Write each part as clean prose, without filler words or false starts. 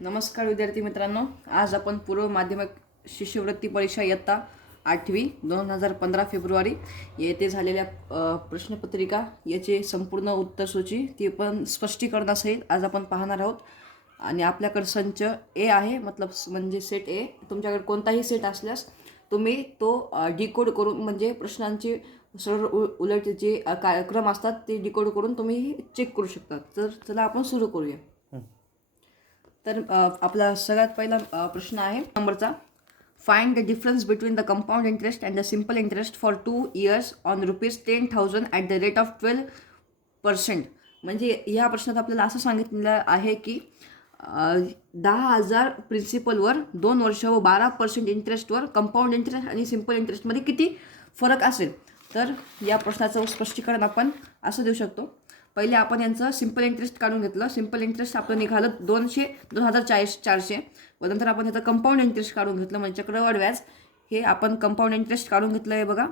नमस्कार विद्यार्थी मित्रांनो, आज आपण पूर्व माध्यमिक शिष्यवृत्ती परीक्षा इयत्ता 8वी 2015 फेब्रुवारी येथे झालेल्या प्रश्नपत्रिका याचे संपूर्ण उत्तरसूची ती पण स्पष्टीकरणासहित आज आपण पाहणार आहोत. आणि आपल्याकडे संच ए आहे, म्हणजे सेट ए. तुमच्याकडे कोणताही सेट असल्यास तुम्ही तो डिकोड करून, म्हणजे प्रश्नांचे सरळ उलट जे क्रम असतात ते डिकोड करून तुम्ही चेक करू शकता. तर चला आपण सुरू करूया. तर आपला सगळ्यात पहिला प्रश्न आहे नंबरचा. Find the difference between the compound interest and the simple interest for 2 years on ₹10,000 at the rate of 12%. म्हणजे ह्या प्रश्नात आपल्याला असं सांगितलेलं आहे की 10,000 प्रिन्सिपलवर 2 वर्ष व 12% इंटरेस्टवर कंपाऊंड इंटरेस्ट आणि सिम्पल इंटरेस्टमध्ये किती फरक असेल. तर या प्रश्नाचं स्पष्टीकरण आपण असं देऊ शकतो. पहिले आपण यांचं सिम्पल इंटरेस्ट काढून घेतलं. सिम्पल इंटरेस्ट आपलं निघालं 2,400 व नंतर आपण याचं कंपाऊंड इंटरेस्ट काढून घेतलं, म्हणजे चक्रवाढ व्याज. हे आपण कंपाऊंड इंटरेस्ट काढून घेतलं आहे बघा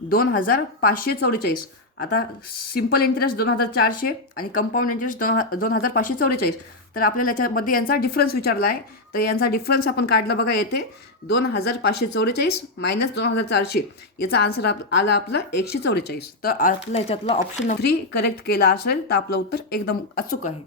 2,544. आता सिम्पल इंटरेस्ट 2,400 आणि कंपाऊंड इंटरेस्ट 2,544. तर आपल्याला याच्यामध्ये यांचा डिफरन्स विचारला आहे. तर यांचा डिफरन्स आपण काढला बघा, येथे 2,544 मायनस 2,400. याचा आन्सर आला आपलं 144. तर आपल्या याच्यातला ऑप्शन 3 करेक्ट केला असेल तर आपलं उत्तर एकदम अचूक आहे.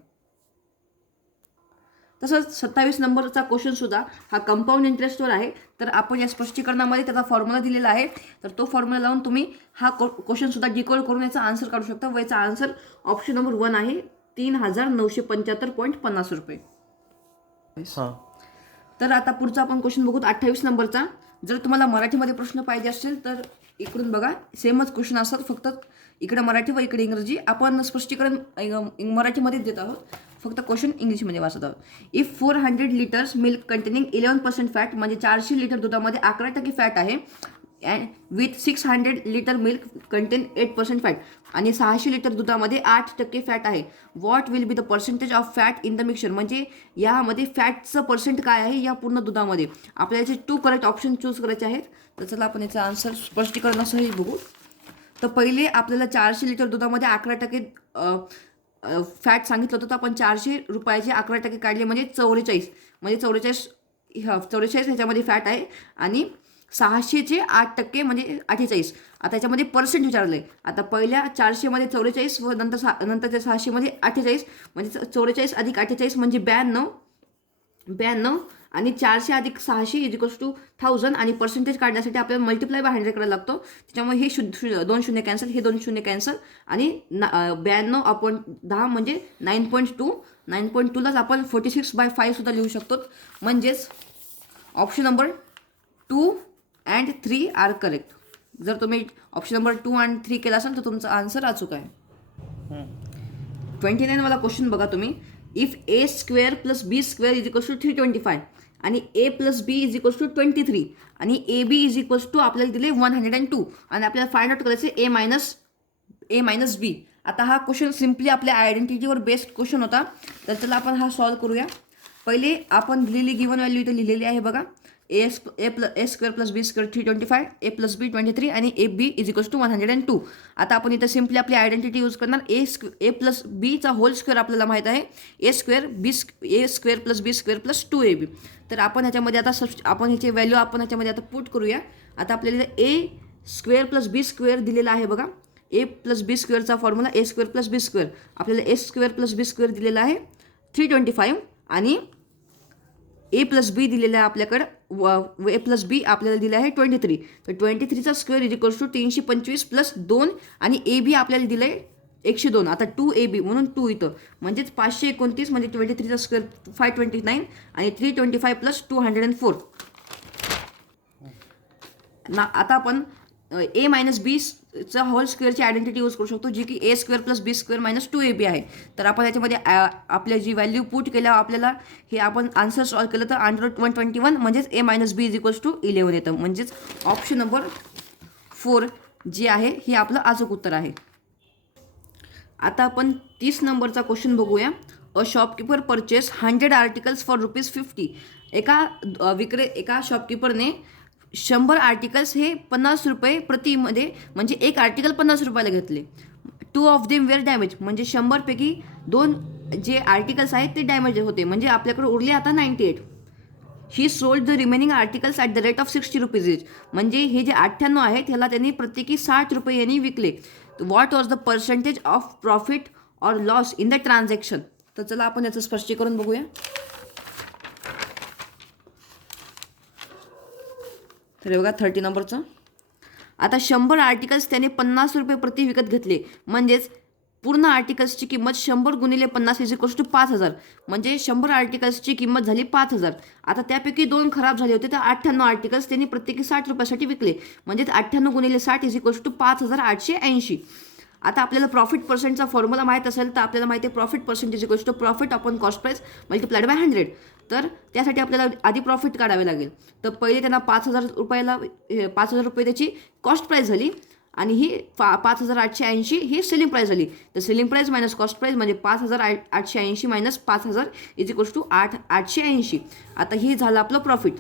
तसंच 27 नंबरचा क्वेश्चन सुद्धा हा कंपाऊंड इंटरेस्टवर आहे. तर आपण या स्पष्टीकरणामध्ये त्याचा फॉर्म्युला दिलेला आहे. तर तो फॉर्म्युला लावून तुम्ही हा क्वेश्चन सुद्धा डिकोड करून याचा आन्सर काढू शकता. व याचा आन्सर ऑप्शन नंबर 1 आहे, 3,975.50 रुपये. तर आता पुढचा आपण क्वेश्चन बघू 28 नंबरचा. जर तुम्हाला मराठीमध्ये प्रश्न पाहिजे असेल तर इकडून बघा, सेमच क्वेश्चन असतात, फक्त इकडे मराठी व इकडे इंग्रजी. आपण स्पष्टीकरण मराठीमध्येच देत आहोत, फक्त क्वेश्चन इंग्लिशमध्ये वाचत आहोत. If 400 litres milk containing 11% fat, म्हणजे 400 लिटर दुधामध्ये 11% फॅट आहे, and with 600 litre milk content 8% fat, आणि 600 लिटर दुधामध्ये 8% फॅट आहे. What will be the percentage of fat in the mixture, म्हणजे यामध्ये फॅटचं पर्सेंट काय आहे या पूर्ण दुधामध्ये. आपल्याला याचे 2 करेक्ट ऑप्शन चूज करायचे आहेत. तर चला आपण याचा आन्सर स्पष्टीकरण असंही बघू. तर पहिले आपल्याला 400 लिटर दुधामध्ये 11% फॅट सांगितलं होतं. तर आपण 400 रुपयाचे 11% काढले, म्हणजे 44. म्हणजे 44 ह्याच्यामध्ये फॅट आहे, आणि 600चे 8% म्हणजे 48. आता याच्यामध्ये पर्सेंट विचारलं आहे. आता पहिल्या 400मध्ये 44 व नंतरच्या 600मध्ये 48, म्हणजे 44 अधिक 48 म्हणजे 92. आणि 400 अधिक 600 = 1000. आणि पर्सेंटेज काढण्यासाठी आपल्याला मल्टिप्लाय बाय 100 करायला लागतो. त्याच्यामुळे हे 2 शून्य कॅन्सल, हे 2 शून्य कॅन्सल, आणि 92/10 म्हणजे 9.2. 9.2लाच आपण 46/5 सुद्धा लिहू शकतो. म्हणजेच option number 2 and 3 are correct. जर तुम्ही ऑप्शन नंबर 2 and 3 केला असेल तर तुमचा आन्सर अचूक आहे. 29 वाला क्वेश्चन बघा तुम्ही. इफ a² + b² = 325 आणि a + b = 23 आणि ab आपल्याला दिले 102 आणि आपल्याला फाइंड आउट करायचे a - b. आता हा क्वेश्चन सिम्पली आपल्या आयडेंटिटीवर बेस्ड क्वेश्चन होता. तर चला आपण हा सॉल्व्ह करूया. पहिले आपण दिलेली गिवन व्हॅल्यू इथे लिहिलेली आहे बघा. a² + b² 325, a + b 23 आणि ab = 102. आता आपण इथं सिम्पली आपली आयडेंटिटी यूज करणार. a + b चा होल स्क्वेअर आपल्याला माहीत आहे, a² + b² + 2ab. तर आपण ह्याच्यामध्ये आता आपण ह्याची व्हॅल्यू आपण ह्याच्यामध्ये आता पुट करूया. आता आपल्याला a² + b² दिलेला आहे बघा. a + b² formula a² + b². आपल्याला a² + b² दिलेला आहे 325 आणि a + b दिलेला आहे आपल्याकडं. a + b आपल्याला दिलं आहे 23. तर 23चा स्क्वेअर = 325 + 2 आणि ab आपल्याला दिलं आहे 102. आता 2ab म्हणून 2 इथं, म्हणजेच 529, म्हणजे 23चा स्क्वेअर 529 आणि 325 + 204. आता आपण a - b चा होल स्क्वेअरची आयडेंटिटी यूज करू शकतो, जी की a² + b² - 2ab आहे. तर आपण याच्यामध्ये आपल्या जी व्हॅल्यू पुट केल्यावर आपल्याला हे आपण आन्सर सॉल्व्ह केलं तर √121 म्हणजेच a - b = 11 येतं. म्हणजेच ऑप्शन नंबर 4 जे आहे हे आपलं अचूक उत्तर आहे. आता आपण 30 नंबरचा क्वेश्चन बघूया. A shopkeeper purchase 100 articles for ₹50. एका शॉपकीपरने 100 आर्टिकल्स हे 50 रुपये प्रतिमध्ये, म्हणजे एक आर्टिकल 50 रुपयाला घेतले. 2 ऑफ देम वेअर डॅमेज, म्हणजे 100 पैकी 2 जे आर्टिकल्स आहेत ते डॅमेज होते, म्हणजे आपल्याकडे उरले आता 98. ही sold the remaining articles at the rate of 60 rupees each. म्हणजे हे जे 98 आहेत ह्याला त्यांनी प्रत्येकी 60 रुपये यांनी विकले. What was the percentage of profit or loss in the transaction. तर चला आपण याचं स्पष्टीकरण बघूया. तर हे बघा 30 नंबरचं. आता 100 आर्टिकल्स त्याने 50 रुपये प्रति विकत घेतले, म्हणजेच पूर्ण आर्टिकल्सची किंमत 100 गुणिले 50 इज इक्वल्स टू 5000. म्हणजे 100 आर्टिकल्सची किंमत झाली 5000. आता त्यापैकी 2 खराब झाले होते, तर 98 आर्टिकल्स त्यांनी प्रत्येकी 60 रुपयासाठी विकले, म्हणजे 98 गुणिले 60 इज इक्वल्स टू 5880. आता आपल्याला प्रॉफिट पर्सेंटचा फॉर्म्युला माहीत असेल तर आपल्याला माहिती आहे profit percent is equals to profit upon cost price multiplied by 100. तर त्यासाठी आपल्याला आधी प्रॉफिट काढावे लागेल. तर पहिले त्यांना 5000 रुपये त्याची कॉस्ट प्राईस झाली आणि ही 5880 ही सेलिंग प्राईस झाली. तर selling price minus cost price म्हणजे 5880 मायनस 5000 इज इक्वल्स टू 880. आता ही झालं आपलं प्रॉफिट.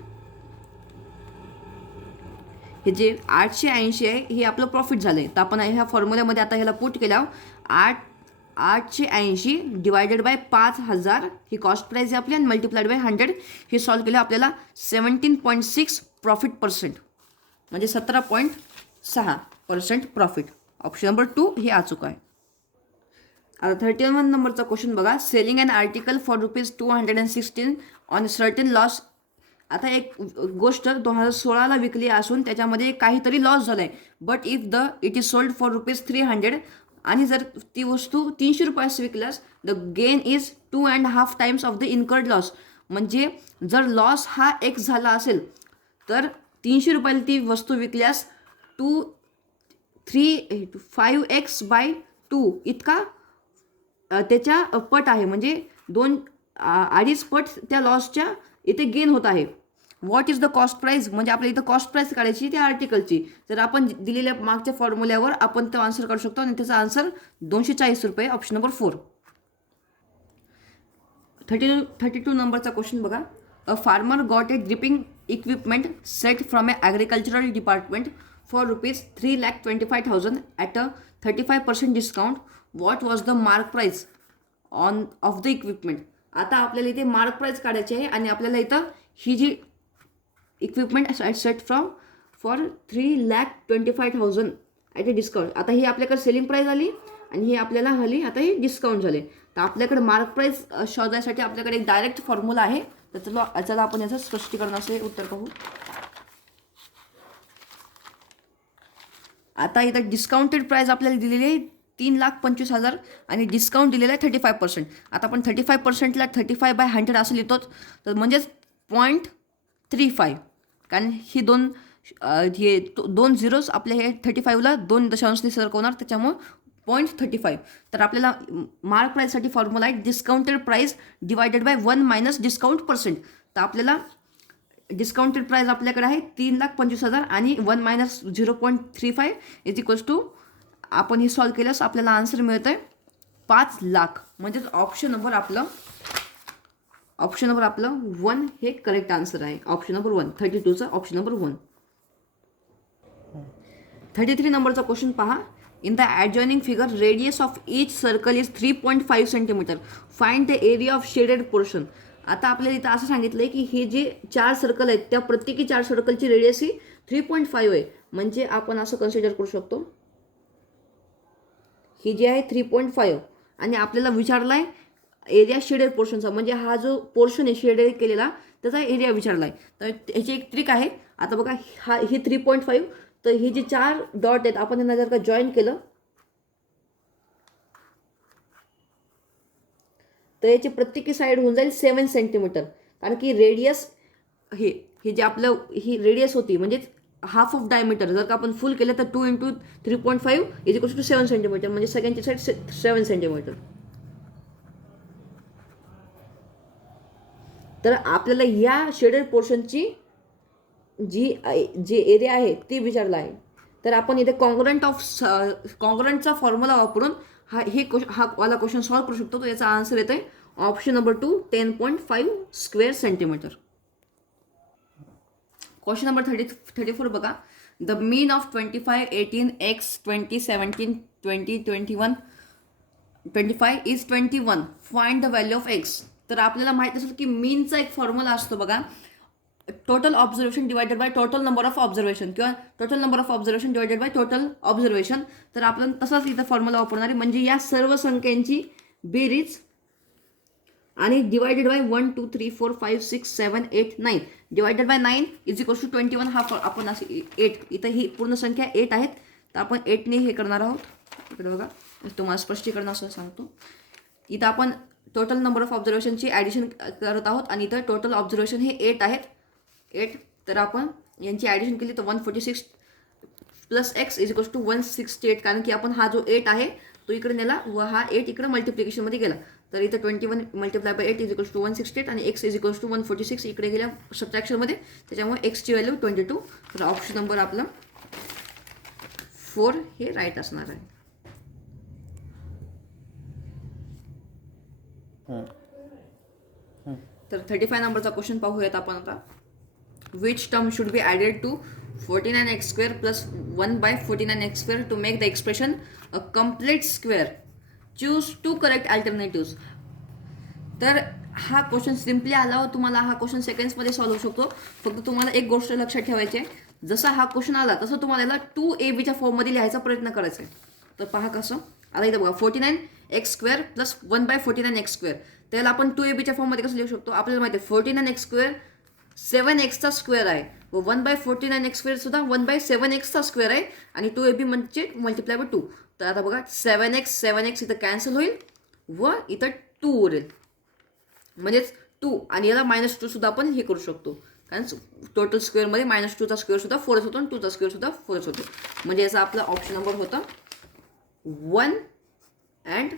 हे जे 880 आहे हे आपलं प्रॉफिट झालं आहे. तर आपण ह्या फॉर्म्युल्यामध्ये आता ह्याला पुट केल्यावर 880 divided by 5000 he cost price आहे आपली आणि मल्टिप्लाइड बाय 100 हे सॉल्व केलं आपल्याला 17.6 प्रॉफिट पर्सेंट, म्हणजे 17.6% प्रॉफिट. ऑप्शन नंबर 2 हे अचूक आहे. आता 31 नंबरचा क्वेश्चन बघा. Selling an article for ₹216 on certain loss. आता एक गोष्ट 2016ला विकली असून त्याच्यामध्ये काहीतरी लॉस झाला आहे, but if it is sold for ₹300 आणि जर ती वस्तू 300 रुपयास विकल्यास the gain is 2.5 times of the incurred loss. म्हणजे जर लॉस हा एक्स झाला असेल तर 300 रुपयाला ती वस्तू विकल्यास 5x/2 इतका त्याच्या पट आहे, म्हणजे 2.5 पट त्या लॉसच्या इथे गेन होत आहे. What is the cost price. म्हणजे आपल्या इथं कॉस्ट प्राईस काढायची त्या आर्टिकलची. जर आपण दिलेल्या मागच्या फॉर्म्युल्यावर आपण तो आन्सर काढू शकतो आणि त्याचा आन्सर 240 रुपये. Option number 4. 32 नंबरचा क्वेश्चन बघा. A farmer got a dripping equipment set from A agricultural department for ₹3,25,000 at a 35% discount. What was the mark price of the equipment. आता आपल्याला इथे मार्क प्राईस काढायची आहे आणि आपल्याला इथं ही जी equipment set for 3,25,000 at a discount. आता ही आपल्याकडे सेलिंग प्राईस आली आणि ही आपल्याला आली आता ही डिस्काउंट झाले. तर आपल्याकडे मार्क प्राईस शोधायसाठी आपल्याकडे एक डायरेक्ट फॉर्म्युला आहे. तर चला आपण याचं स्पष्टीकरण असे उत्तर पाहू. आता इथं डिस्काउंटेड प्राईस आपल्याला दिलेली आहे 3,25,000 आणि डिस्काउंट दिलेला आहे 35%. आता आपण 35%ला 35/100 असं लिहितो, तर म्हणजेच 0.35. कारण ही दोन झिरोज आपले हे 35ला 2 दशांशने सरकवणार, त्याच्यामुळं 0.35. तर आपल्याला मार्क प्राईससाठी फॉर्म्युला आहे discounted price divided by 1 minus discount percent. तर आपल्याला डिस्काउंटेड प्राईस आपल्याकडे आहे 3,25,000 आणि 1 मायनस 0.35 इज इक्वल्स टू. आपण हे सॉल्व केल्यास आपल्याला आन्सर मिळतं आहे 5 लाख. म्हणजेच ऑप्शन नंबर आपलं 1 हे करेक्ट आन्सर आहे. ऑप्शन नंबर 1 32चा ऑप्शन नंबर 1. 33 नंबरचा क्वेश्चन पहा. In the adjoining figure radius of each circle is 3.5 centimetre. Find the area of shaded portion. आता आपल्याला इथं असं सांगितलं आहे की हे जे 4 सर्कल आहेत त्या प्रत्येकी 4 सर्कलची रेडियस ही 3.5 आहे. म्हणजे आपण असं कन्सिडर करू शकतो ही जी आहे 3.5 आणि आपल्याला विचारला आहे एरिया शेडेड पोर्शनचा, म्हणजे हा जो पोर्शन आहे शेडेड केलेला त्याचा एरिया विचारला आहे. तर ह्याची एक ट्रिक आहे. आता बघा ही 3.5, तर हे जे 4 डॉट आहेत आपण यांना जर का जॉईन केलं तर याची प्रत्येकी साईड होऊन जाईल 7 सेंटीमीटर. कारण की रेडियस हे जे आपलं ही रेडियस होती म्हणजे हाफ ऑफ डायमीटर. जर का आपण फुल केलं तर 2 × 3.5 इज इक्वल्स टू 7 सेंटीमीटर, म्हणजे सगळ्यांची साईड 7 सेंटीमीटर. तर आपल्याला या शेडेड पोर्शनची जी एरिया आहे ती विचारला आहे. तर आपण इथे कॉन्ग्रंटचा फॉर्म्युला वापरून हा वाला क्वेश्चन सॉल्व करू शकतो. तो याचा आन्सर येतोय option number 2 10.5 square centimetre. Question number 34 बघा. The mean of 25, 18, X, 20, 17, 20, 21 25 is 21. Find the value of x. तर आपल्याला माहित असेल की मीनचा एक फॉर्म्युला असतो बघा, total observation divided by total number of observation किंवा total number of observation divided by total observation. तर आपण तसाच इथं फॉर्म्युला वापरणार आहे, म्हणजे या सर्व संख्यांची बेरीज आणि divided by 1 2 3 4 5 6 7 8 9 divided by 9 is equals to 21. हा आपण असे 8, इथं ही पूर्ण संख्या 8 आहेत, तर आपण 8ने हे करणार आहोत. इकडे बघा, तुम्हाला स्पष्टीकरण असं सांगतो. इथं आपण टोटल नंबर ऑफ ऑब्झर्वेशनची ॲडिशन करत आहोत आणि इथं टोटल ऑब्झर्वेशन हे 8 आहेत. 8, तर आपण यांची ॲडिशन केली तर 146 plus x is equals to 168, कारण की आपण हा जो 8 आहे तो इकडे नेला व हा 8 इकडे मल्टिप्लिकेशनमध्ये गेला. तर इथं 21 multiply by 8 is equals to 168 आणि एक्स इज इक्वल्स टू 146 इकडे गेल्या सबट्रॅक्शनमध्ये, त्याच्यामुळे एक्सची व्हॅल्यू 22. तर ऑप्शन नंबर आपला 4 हे राईट असणार आहे. तर 35 नंबरचा क्वेश्चन पाहूयात आपण आता. Which term should be added to 49x² plus 1/49x² to make the expression a complete square. Choose 2 correct alternatives. तर हा क्वेश्चन सिम्पली आला हो, तुम्हाला हा क्वेश्चन सेकंड्समध्ये सॉल्व्ह होऊ शकतो. फक्त तुम्हाला एक गोष्ट लक्षात ठेवायची आहे, जसा हा क्वेश्चन आला तसं तुम्हाला याला 2ab फॉर्ममध्ये लिहायचा प्रयत्न करायचा आहे. तर पहा कसं आता इथं बघा, 49x² प्लस 1/49x². त्याला आपण 2ab फॉर्ममध्ये कसं लिहू शकतो. आपल्याला माहिती आहे 49x² 7x स्क्वेअर आहे व 1/49x² सुद्धा 1/7x स्क्वेअर आहे आणि 2ab म्हणजे मल्टिप्लाय बाय 2. तर आता बघा 7x इथं कॅन्सल होईल व इथं 2 उरेल, म्हणजेच 2 आणि याला -2 सुद्धा आपण हे करू शकतो, कारण टोटल स्क्वेअरमध्ये -2चा स्क्वेअर सुद्धा 4च होतो आणि 2चा स्क्वेअर सुद्धा 4च होतो. म्हणजे याचा आपला ऑप्शन नंबर होता 1 and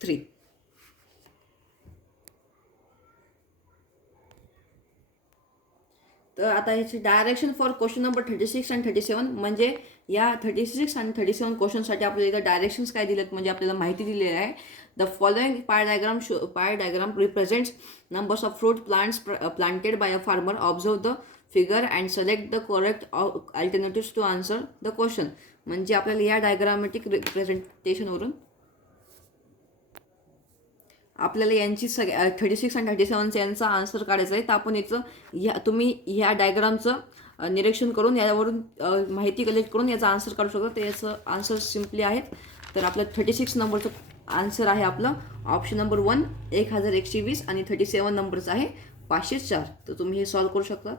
3. तर आता याची डायरेक्शन फॉर क्वेश्चन नंबर 36 आणि 37, म्हणजे या 36 आणि 37 क्वेश्चनसाठी आपल्याला इथं डायरेक्शन्स काय दिलेत, म्हणजे आपल्याला माहिती दिलेली आहे. The following pie diagram represents numbers of fruit plants planted by a farmer. Observe the figure and select the correct alternatives to answer the question. म्हणजे आपल्याला या डायग्रामॅटिक रिप्रेझेंटेशनवरून आपल्याला यांची 36 आणि 37 यांचा आन्सर काढायचा आहे. तर आपण याचं तुम्ही ह्या डायग्रामचं निरीक्षण करून यावरून माहिती कलेक्ट करून याचा आन्सर काढू शकता. तर याचं आन्सर सिम्पली आहेत. तर आपलं 36 नंबरचं आन्सर आहे आपलं ऑप्शन नंबर 1 1120 आणि 37 नंबरचं आहे 504. तर तुम्ही हे सॉल्व्ह करू शकता.